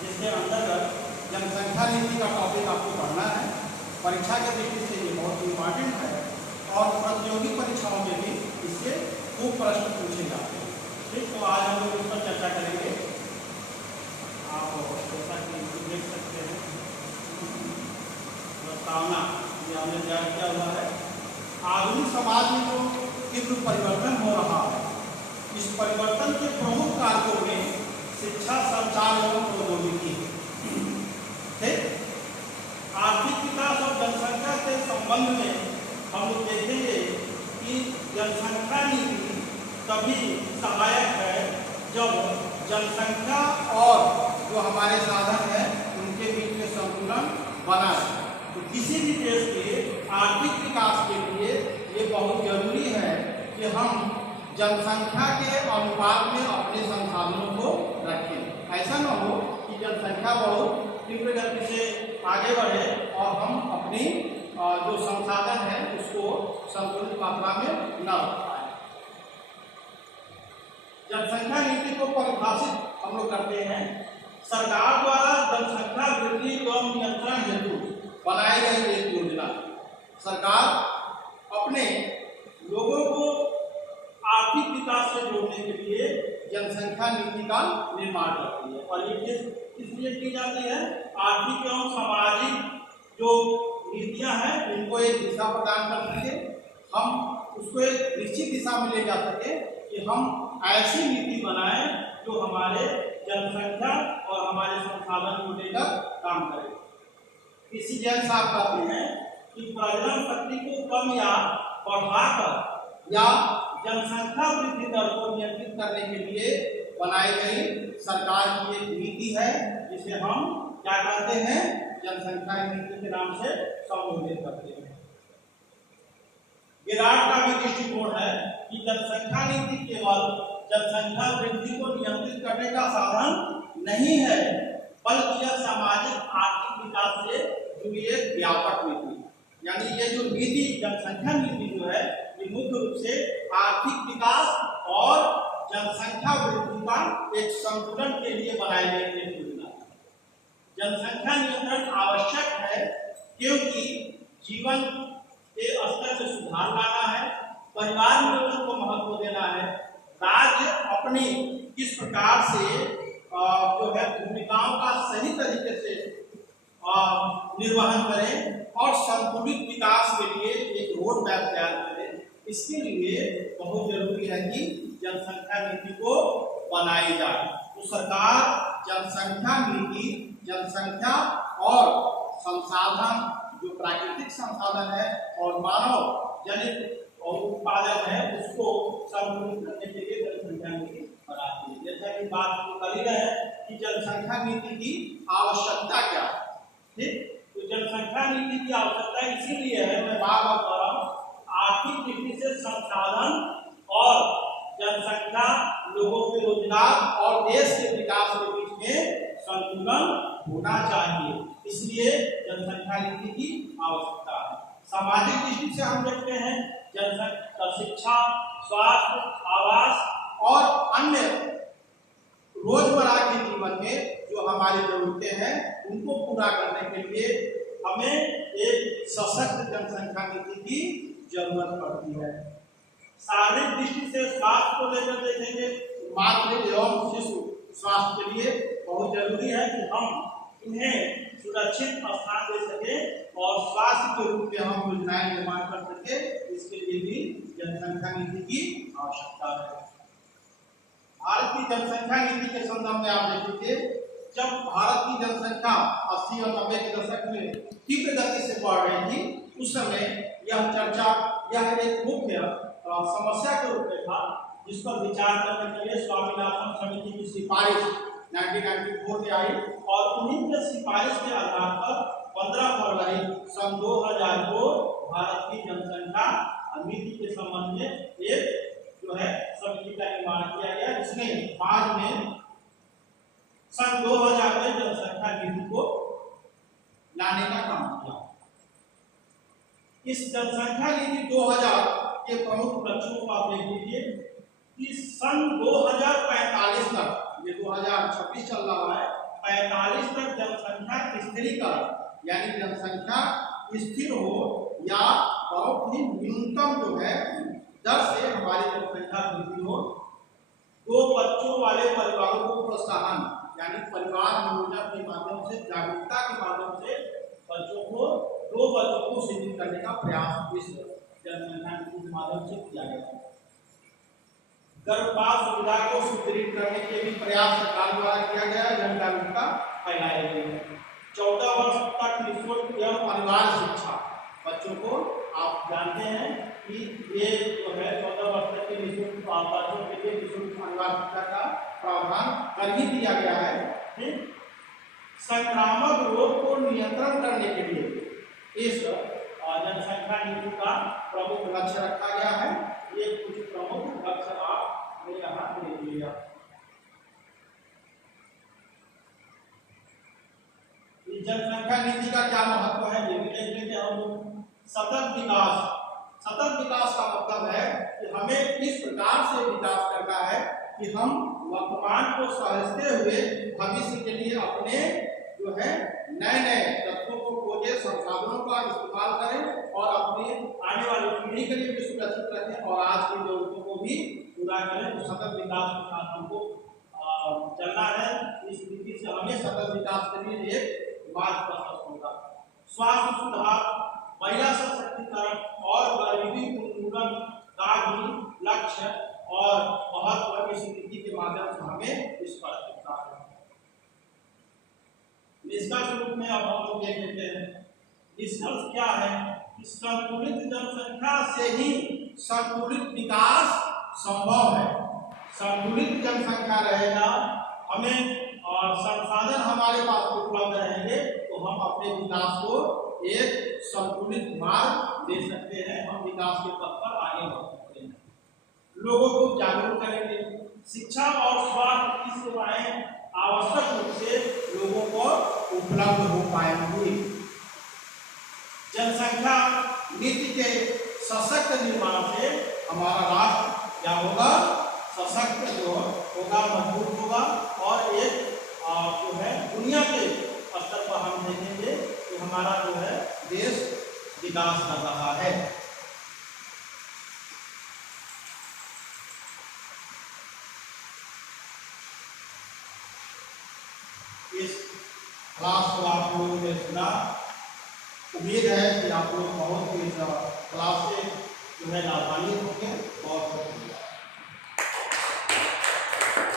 जिसके अंतर्गत जनसंख्या नीति का टॉपिक आपको पढ़ना है। परीक्षा के दृष्टि से ये बहुत इम्पॉर्टेंट है और प्रतियोगी परीक्षाओं में भी इससे खूब प्रश्न पूछे जाते हैं। ठीक, तो आज हम लोग इस पर चर्चा करेंगे। आप जैसा कि देख सकते हैं प्रस्तावना ये हमने तैयार किया हुआ है। आधुनिक समाज में जो तीव्र परिवर्तन हो रहा है, इस परिवर्तन के प्रमुख कारकों में शिक्षा, संचार एवं प्रौद्योगिकी है। आर्थिक विकास और जनसंख्या के संबंध में हम लोग देखेंगे कि जनसंख्या नीति तभी सहायक है जब जनसंख्या और जो हमारे साधन है उनके बीच में संतुलन बना है। तो किसी भी देश के आर्थिक विकास के लिए ये बहुत जरूरी है कि हम जनसंख्या के अनुपात में अपने संसाधनों को रखें। ऐसा न हो कि जनसंख्या बहुत तीव्र गति से आगे बढ़े और हम अपनी जो संसाधन है उसको संतुलित मात्रा में न रख पाए। जनसंख्या नीति को परिभाषित हम लोग करते हैं। सरकार द्वारा जनसंख्या वृद्धि एवं नियंत्रण हेतु बनाई गई एक योजना। सरकार अपने लोगों को आर्थिक विकास से जोड़ने के लिए जनसंख्या नीति का निर्माण करती है और ये किस लिए की जाती है? आर्थिक एवं सामाजिक जो नीतियां हैं इनको एक दिशा प्रदान कर सके, हम उसको एक निश्चित दिशा में ले जा सके कि हम ऐसी नीति बनाएं जो हमारे जनसंख्या और हमारे संसाधन को लेकर काम करे। इसी जैन साहब कहते हैं कि प्रजनन शक्ति को कम या बढ़ाकर या जनसंख्या वृद्धि दर को नियंत्रित करने के लिए बनाई गई सरकार की एक नीति है जिसे हम क्या कहते हैं? जनसंख्या नीति के नाम से संबोधित करते हैं। गिराट का भी दृष्टिकोण है कि जनसंख्या नीति केवल जनसंख्या वृद्धि को नियंत्रित करने का साधन नहीं है, बल्कि यह सामाजिक आर्थिक विकास से जुड़ी एक व्यापक नीति है। यानी ये जो नीति जनसंख्या नीति जो है ये मुख्य रूप से आर्थिक विकास और जनसंख्या वृद्धि का एक संतुलन के लिए बनाई गई एक योजना है। जनसंख्या नियंत्रण आवश्यक है क्योंकि जीवन के स्तर में सुधार लाना है, परिवार नियोजन को महत्व देना है, राज्य अपनी किस प्रकार से जो है भूमिकाओं का सही तरीके से निर्वहन करें और संतुलित विकास के लिए एक रोड मैप तैयार करें। इसके लिए बहुत जरूरी है कि जनसंख्या नीति को बनाई जाए। तो सरकार जनसंख्या नीति, जनसंख्या और संसाधन जो प्राकृतिक संसाधन है और मानव जनित उत्पादन है उसको संतुलित करने के लिए जनसंख्या नीति बनाती है। जैसा कि बात कर ही रहे कि जनसंख्या नीति की आवश्यकता क्या है। ठीक, तो जनसंख्या नीति की आवश्यकता इसीलिए है, मैं बार बार कह रहा हूँ, आर्थिक दृष्टि से संसाधन और जनसंख्या, लोगों के रोजगार और देश के विकास के बीच में संतुलन होना चाहिए। इसलिए जनसंख्या नीति की आवश्यकता है। सामाजिक दृष्टि से हम देखते हैं जनसंख्या, शिक्षा, स्वास्थ्य, आवास और अन्य रोजमर्रा के जीवन में जो हमारी जरूरतें हैं उनको पूरा करने के लिए हमें एक सशक्त जनसंख्या नीति की जरूरत पड़ती है। शारीरिक दृष्टि से स्वास्थ्य को लेकर देखेंगे, मातृ एवं शिशु स्वास्थ्य के लिए बहुत जरूरी है कि हम इन्हें सुरक्षित स्थान दे सके और स्वास्थ्य के रूप में हम योजनाएं निर्माण कर सके। इसके लिए भी जनसंख्या नीति की आवश्यकता है। भारत की जनसंख्या नीति के संदर्भ में आप देखिए, जब भारत की जनसंख्या 80 और 90 के दशक में तीव्र गति से बढ़ रही थी, उस समय यह चर्चा, यह एक मुख्य समस्या के रूप में था जिस पर विचार करने के लिए स्वामीनाथन समिति की सिफारिश 1994 में आई और उन्हीं के सिफारिश के आधार पर 15 फरवरी सन 2000 को भारत की जनसंख्या नीति के संबंध में एक जो है समिति का निर्माण किया गया, जिसने बाद में सन 2000 में जनसंख्या नीति को लाने का काम किया। इस जनसंख्या नीति 2000 के प्रमुख लक्ष्यों को आप देख लीजिए कि सन 2045 तक, ये 2026 चल रहा है, 45 तक जनसंख्या स्थिरीकरण, यानी जनसंख्या स्थिर हो या बहुत ही न्यूनतम जो है दर से हमारी जनसंख्या वृद्धि हो। 2 बच्चों वाले परिवारों को प्रोत्साहन, यानी परिवार नियोजन के माध्यम से, जागरूकता के माध्यम से बच्चों को 2 बच्चों को शिक्षित करने का प्रयास इस जनसंख्या नीति के माध्यम से किया गया। गर्भपात सुविधा को सुदृढ़ करने के भी प्रयास सरकार द्वारा किया गया है, जनजागरूकता फैलाई गई है। 14 वर्ष तक निःशुल्क एवं अनिवार्य शिक्षा, बच्चों को आप जानते हैं कि ये जो है 14 वर्ष तक के निःशुल्क बच्चों के लिए निःशुल्क अनिवार्य शिक्षा का प्रावधान कर ही दिया गया है। ठीक, संक्रामक रोग को नियंत्रण करने के लिए इस जनसंख्या नीति का प्रमुख लक्ष्य रखा गया है। ये कुछ प्रमुख लक्ष्य आप यहाँ देख लीजिए। जनसंख्या नीति का क्या महत्व है ये भी देख लेते हैं हम लोग। सतत विकास, सतत विकास का मतलब है कि हमें इस प्रकार से विकास करना है कि हम वर्तमान को सहेजते हुए भविष्य के लिए अपने जो है नए नए तत्वों को खोजें, संसाधनों का इस्तेमाल करें और अपनी आने वाली पीढ़ी के लिए भी सुरक्षित रखें और आज की जरूरतों को भी पूरा करें। तो सतत विकास के साथ हमको चलना है। इस नीति से हमें सतत विकास के लिए एक मार्ग प्रशस्त होगा। स्वास्थ्य सुधार, महिला सशक्तिकरण और गरीबी उन्मूलन का भी लक्ष्य और महत्व इस नीति के माध्यम से हमें स्पष्ट होता है। निष्कर्ष रूप में अब हम लोग देख लेते हैं। निष्कर्ष क्या है कि संतुलित जनसंख्या से ही संतुलित विकास संभव है। संतुलित जनसंख्या रहेगा, हमें और संसाधन हमारे पास उपलब्ध रहेंगे तो हम अपने विकास को एक संतुलित मार्ग दे सकते हैं, हम विकास के पथ पर आगे बढ़ सकते हैं। लोगों को जागरूक करेंगे, शिक्षा और स्वास्थ्य की सेवाएं आवश्यक रूप से लोगों को उपलब्ध हो पाएंगी। जनसंख्या नीति के सशक्त निर्माण से हमारा राष्ट्र क्या होगा, सशक्त जो होगा, मजबूत होगा और एक जो है दुनिया के स्तर पर हम देखेंगे कि हमारा जो है देश विकास कर रहा है। इस क्लास को आप लोगों ने सुना, उम्मीद है कि आप लोग बहुत इस क्लास से जो है लाभान्वित होंगे। बहुत